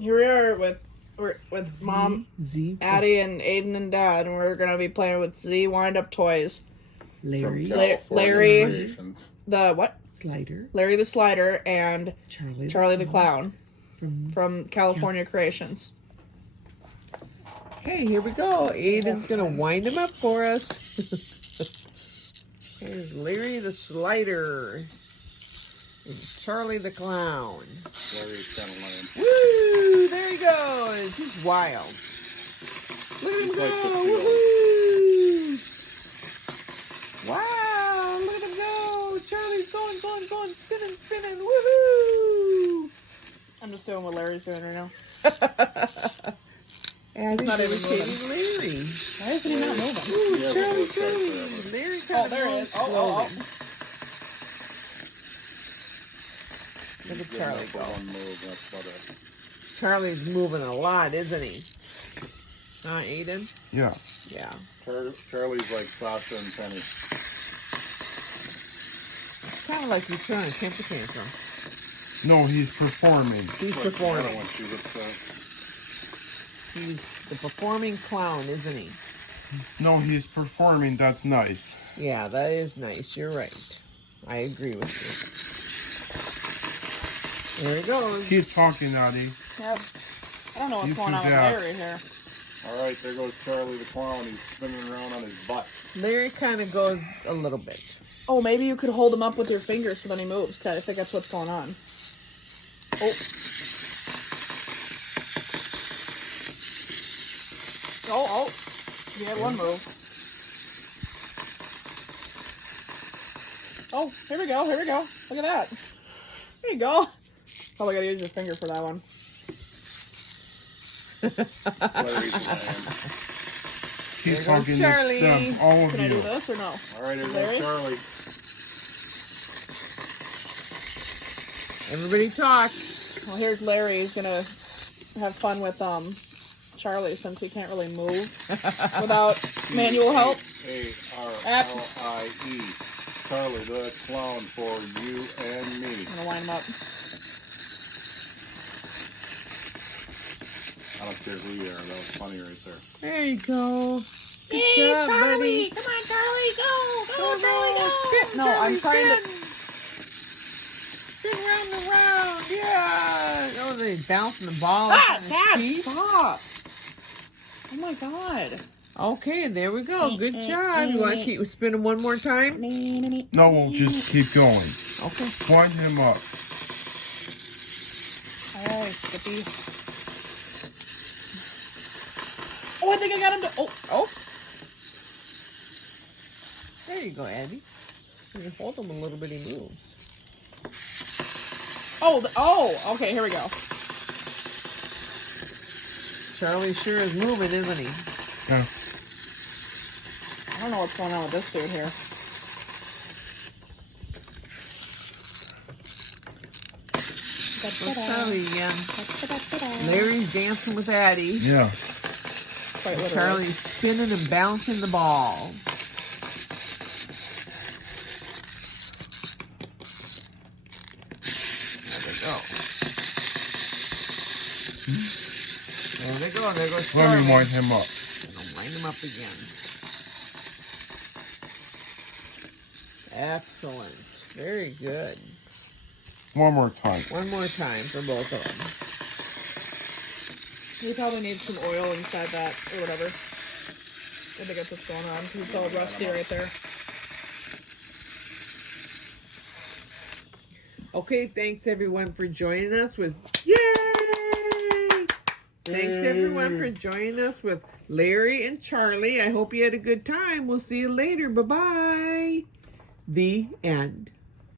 Here we are with Mom, Z, Addie, and Aiden and Dad, and we're gonna be playing with Z wind-up toys. Larry, Larry, Creations. the what? Slider, Larry the Slider, and Charlie the Clown from California Creations. Okay, here we go. Aiden's gonna wind him up for us. Here's Larry the Slider and Charlie the Clown. Larry's kind of lame. Woo! There he goes. He's wild. Look at him go! Woohoo! Wow! Look at him go! Charlie's going, spinning! Woohoo! I'm just doing what Larry's doing right now. And not even imitating Larry. Why is he not moving? Ooh, Yeah, Charlie! Larry kind of there it is. Oh. Look at Good Charlie enough for go. one move, that's about it. Charlie's moving a lot, isn't he? Huh, Aiden? Yeah. Yeah. Charlie's like Sasha and Penny. Kind of like he's throwing a temper tantrum. No, he's performing. He's Like performing. Anna when she's upset. He's the performing clown, isn't he? No, he's performing. That's nice. Yeah, that is nice. You're right. I agree with you. There he goes. Keep talking, Addie. Yep. I don't know what's You going on with forgot. Larry here. All right, there goes Charlie the Clown. He's spinning around on his butt. Larry kind of goes a little bit. Oh, maybe you could hold him up with your fingers so then he moves. I think that's what's going on. Oh. Oh. You had one move. Oh, here we go. Look at that. There you go. Probably gotta use your finger for that one. Larry's lame. Keep There goes talking Charlie. this stuff, all of Can I do you. this or no? All right, here Larry? goes Charlie. Everybody talk. Well, here's Larry. He's gonna have fun with Charlie since he can't really move without manual help. Charlie. Charlie the Clown for you and me. I'm gonna wind him up. I don't care who you are. That was funny right there. There you go. Good Hey, job, Charlie! buddy. Come on, Charlie, go! Charlie, go! Spin, No, Charlie, I'm trying to. Spin round and round. Yeah. Oh, they bouncing the ball. Ah, up on his Dad, feet. stop! Oh my God! Okay, there we go. Good job. You want to keep spinning one more time? No, we'll just keep going. Okay. Wind him up. Oh, Skippy. Oh, I think I got him to. Oh. There you go, Andy. You can hold him a little bit, he moves. Oh, okay, here we go. Charlie sure is moving, isn't he? Yeah. I don't know what's going on with this dude here. Let's Charlie again. Larry's dancing with Addie. Yeah. Quite literally. Charlie's spinning and bouncing the ball. There they go. There they go. There goes Let Charlie. me wind him up. I'll wind him up again. Excellent. Very good. One more time. One more time for both of them. We probably need some oil inside that or whatever. I think that's what's going on because it's all rusty right there. Okay, thanks everyone for joining us with Yay! Thanks everyone for joining us with Larry and Charlie. I hope you had a good time. We'll see you later. Bye-bye. The end.